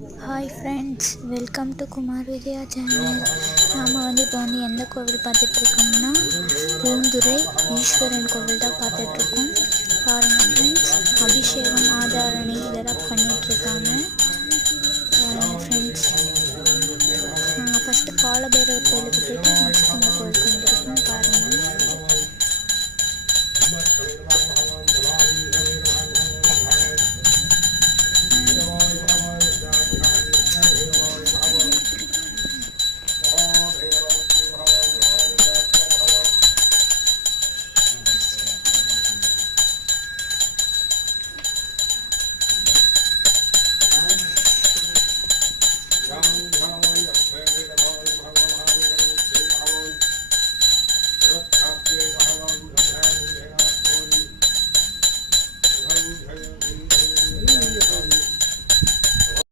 Hi friends, welcome to Kumar Vijaya channel. நாம் இப்போ எந்த கோவில் பார்த்துட்ருக்கோம்னா பூந்துரை ஈஸ்வரன் கோவில் தான் பார்த்துட்ருக்கோம். பாருங்கள் ஃப்ரெண்ட்ஸ், அபிஷேகம் ஆதாரணி இதெல்லாம் பண்ணிகிட்ருக்காங்க. பாருங்கள் ஃப்ரெண்ட்ஸ், நாங்கள் ஃபஸ்ட்டு காலபைரவர் கோவிலுக்கு போய்ட்டு நெக்ஸ்ட்